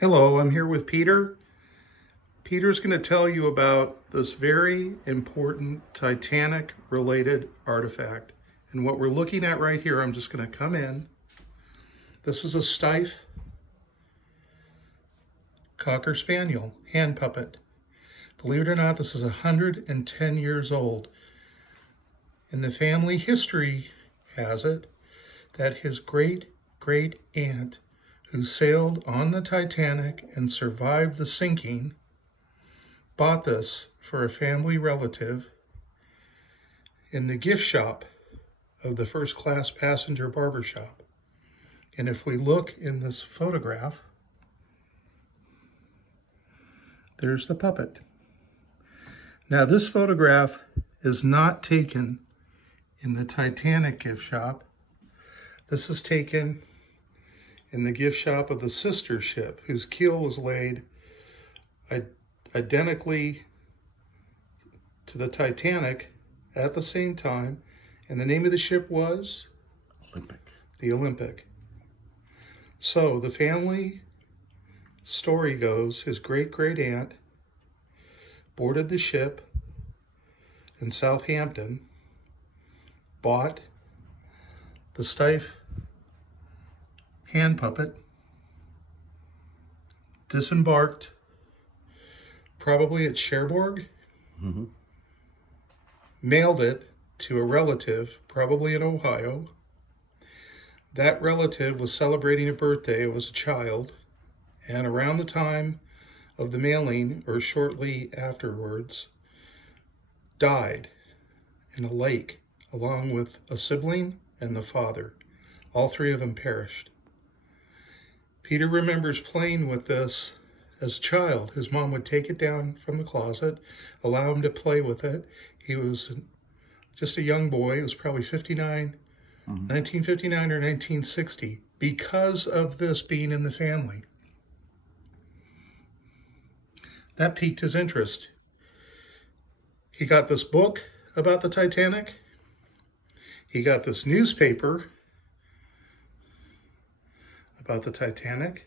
Hello, I'm here with Peter. Peter's going to tell you about this very important Titanic related artifact. And what we're looking at right here, I'm just going to come in. This is a Steiff Cocker Spaniel hand puppet. Believe it or not, this is 110 years old. And the family history has it that his great aunt, who sailed on the Titanic and survived the sinking, bought this for a family relative in the gift shop of the first class passenger barber shop. And if we look in this photograph, there's the puppet. Now this photograph is not taken in the Titanic gift shop. This is taken in the gift shop of the sister ship, whose keel was laid identically to the Titanic at the same time. And the name of the ship was? Olympic. The Olympic. So the family story goes, his great aunt boarded the ship in Southampton, bought the Steiff hand puppet, disembarked probably at Cherbourg, mailed it to a relative, probably in Ohio. That relative was celebrating a birthday. It was a child. And around the time of the mailing, or shortly afterwards, died in a lake along with a sibling and the father. All three of them perished. Peter remembers playing with this as a child. His mom would take it down from the closet, allow him to play with it. He was just a young boy. It was probably 1959 or 1960, because of this being in the family. That piqued his interest. He got this book about the Titanic. He got this newspaper about the Titanic.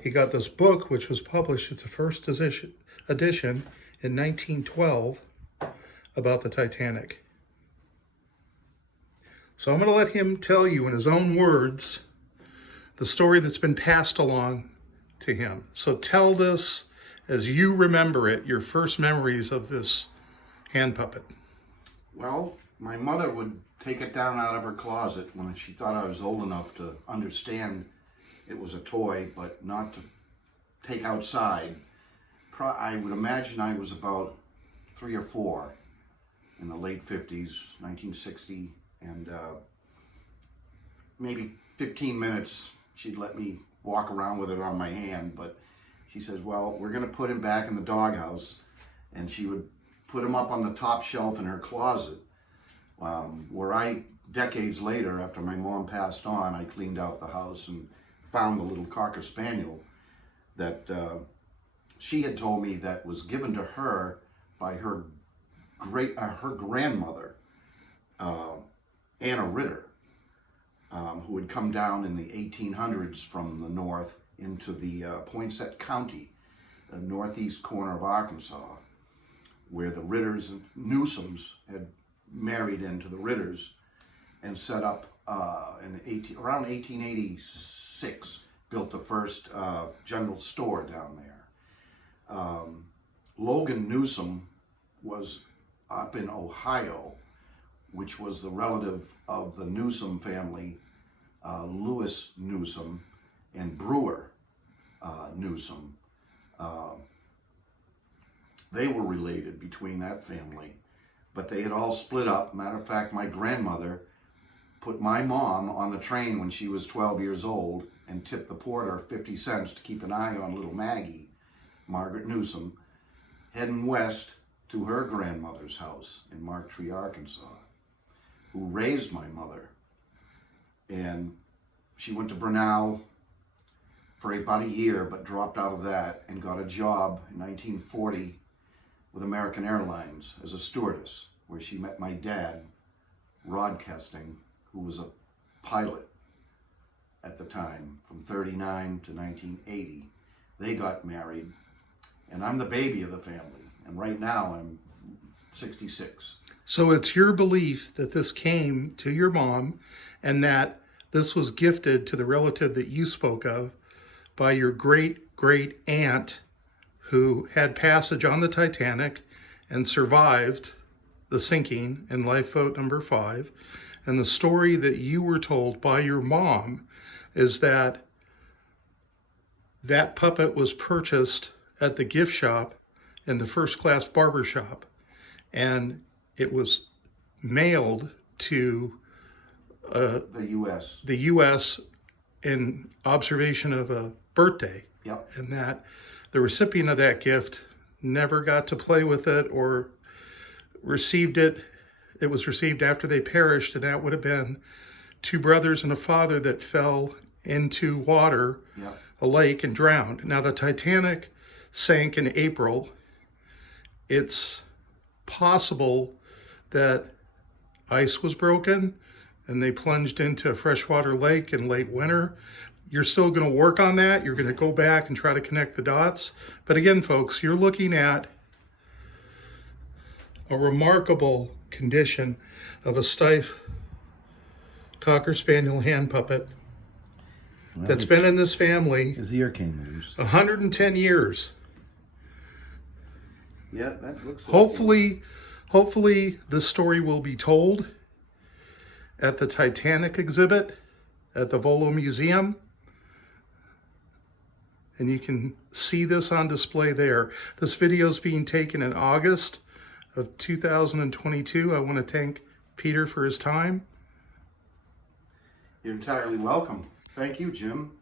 He got this book, which was published, it's a first edition in 1912, about the Titanic. So I'm going to let him tell you in his own words the story that's been passed along to him. So tell this as you remember it, your first memories of this hand puppet. Well, my mother would take it down out of her closet when she thought I was old enough to understand it was a toy, but not to take outside. I would imagine I was about 3 or 4 in the late 50s, 1960, and maybe 15 minutes she'd let me walk around with it on my hand, but she says, well, we're going to put him back in the doghouse, and she would put him up on the top shelf in her closet, where decades later, after my mom passed on, I cleaned out the house and found the little Cocker Spaniel that she had told me that was given to her by her grandmother, Anna Ritter, who had come down in the 1800s from the north into the Poinsett County, the northeast corner of Arkansas, where the Ritters and Newsoms had married into the Ritters and set up around 1886, built the first general store down there. Logan Newsom was up in Ohio, which was the relative of the Newsom family, Lewis Newsom and Brewer Newsom. They were related between that family, but they had all split up. Matter of fact, my grandmother put my mom on the train when she was 12 years old and tipped the porter 50 cents to keep an eye on little Maggie, Margaret Newsom, heading west to her grandmother's house in Marktree, Arkansas, who raised my mother. And she went to Brenau for about a year, but dropped out of that and got a job in 1940 with American Airlines as a stewardess, where she met my dad, Rod Kesting, who was a pilot at the time from 1939 to 1980, They got married, and I'm the baby of the family. And right now I'm 66. So it's your belief that this came to your mom and that this was gifted to the relative that you spoke of by your great aunt who had passage on the Titanic and survived the sinking in lifeboat number 5. And the story that you were told by your mom is that that puppet was purchased at the gift shop in the first class barber shop, and it was mailed to the U.S. in observation of a birthday. Yep. And that the recipient of that gift never got to play with it or received it. It was received after they perished, and that would have been 2 brothers and a father that fell into water, Yep. a lake, and drowned. Now, the Titanic sank in April. It's possible that ice was broken and they plunged into a freshwater lake in late winter. You're still going to work on that. You're going to go back and try to connect the dots. But again, folks, you're looking at a remarkable condition of a Steiff Cocker Spaniel hand puppet that's been in this family his ear came loose. 110 years. Yeah, that looks Hopefully this story will be told at the Titanic exhibit at the Volo Museum. And you can see this on display there. This video is being taken in August of 2022. I want to thank Peter for his time. You're entirely welcome. Thank you, Jim.